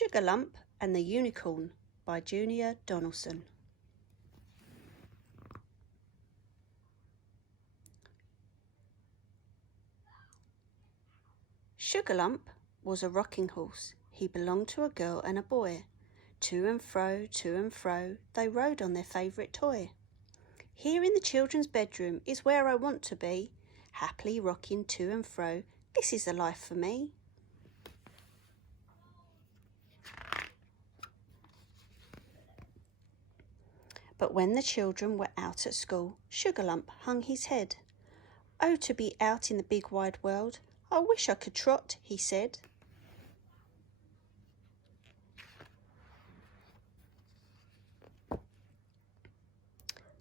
Sugarlump and the Unicorn by Junior Donaldson. Sugarlump was a rocking horse. He belonged to a girl and a boy. To and fro, they rode on their favourite toy. Here in the children's bedroom is where I want to be, happily rocking to and fro. This is the life for me. But when the children were out at school, Sugarlump hung his head. Oh, to be out in the big wide world, I wish I could trot, he said.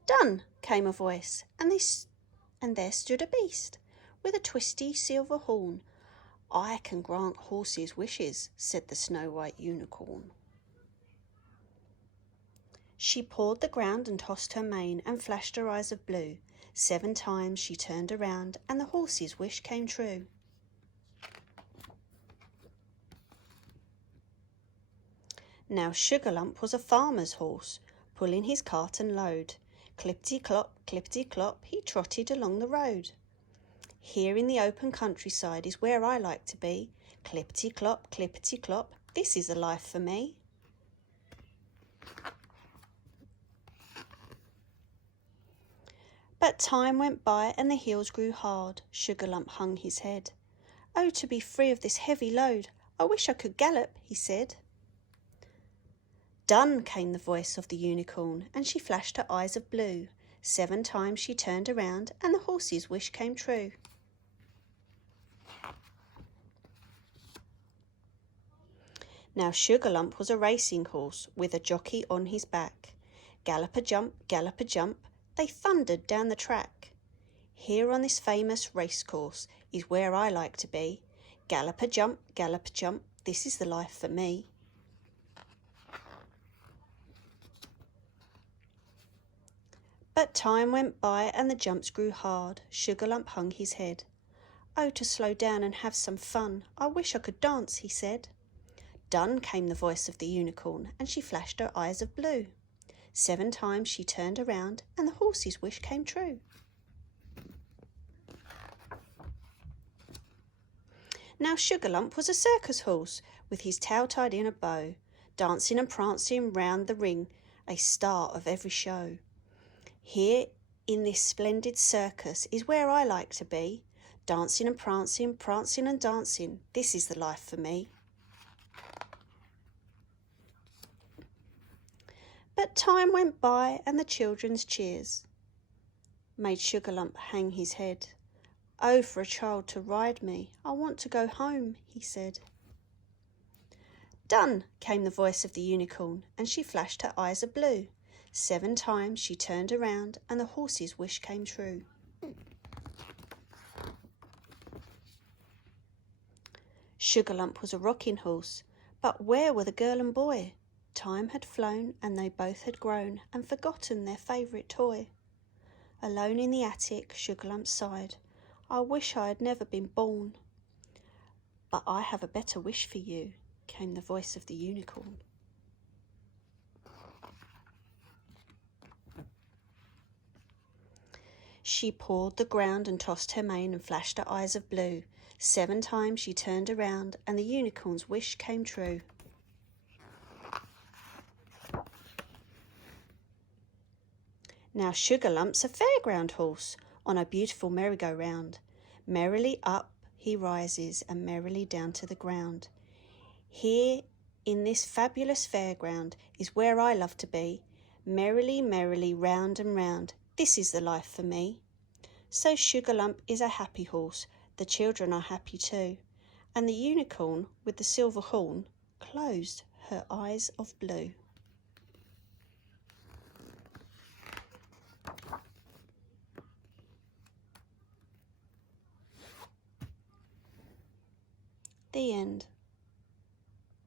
Done, came a voice, and there stood a beast with a twisty silver horn. I can grant horses' wishes, said the snow-white unicorn. She pawed the ground and tossed her mane and flashed her eyes of blue. 7 times she turned around and the horse's wish came true. Now Sugarlump was a farmer's horse, pulling his cart and load. Clippity-clop, he trotted along the road. Here in the open countryside is where I like to be. Clippity-clop, this is the life for me. But time went by and the hills grew hard. Sugarlump hung his head. Oh, to be free of this heavy load, I wish I could gallop, he said. Done, came the voice of the unicorn, and she flashed her eyes of blue. 7 times she turned around and the horse's wish came true. Now Sugarlump was a racing horse with a jockey on his back. Gallop-a-jump, they thundered down the track. Here on this famous racecourse is where I like to be. Gallop-a-jump, this is the life for me. But time went by and the jumps grew hard. Sugarlump hung his head. Oh, to slow down and have some fun, I wish I could dance, he said. Done, came the voice of the unicorn, and she flashed her eyes of blue. 7 times she turned around and the horse's wish came true. Now Sugarlump was a circus horse with his tail tied in a bow, dancing and prancing round the ring, a star of every show. Here in this splendid circus is where I like to be, dancing and prancing and dancing, this is the life for me. But time went by and the children's cheers made Sugarlump hang his head. Oh, for a child to ride me, I want to go home, he said. Done, came the voice of the unicorn, and she flashed her eyes of blue. 7 times she turned around and the horse's wish came true. Sugarlump was a rocking horse, but where were the girl and boy? Time had flown and they both had grown and forgotten their favourite toy. Alone in the attic, Sugarlump sighed. I wish I had never been born. But I have a better wish for you, came the voice of the unicorn. She pawed the ground and tossed her mane and flashed her eyes of blue. 7 times she turned around and the unicorn's wish came true. Now Sugarlump's a fairground horse on a beautiful merry-go-round. Merrily up he rises and merrily down to the ground. Here in this fabulous fairground is where I love to be. Merrily, round and round, this is the life for me. So Sugarlump is a happy horse, the children are happy too, and the unicorn with the silver horn closed her eyes of blue. The end.